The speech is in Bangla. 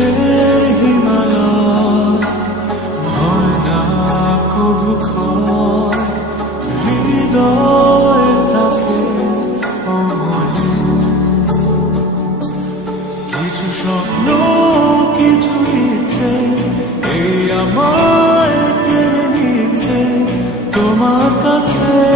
কাছের হিমালয় হয় না কবু ক্ষয়, হৃদয় থাকে অমলিন। কিছু স্বপ্ন কিছু ইচ্ছে এই আমায় টেনে নিচ্ছে তোমার কাছে।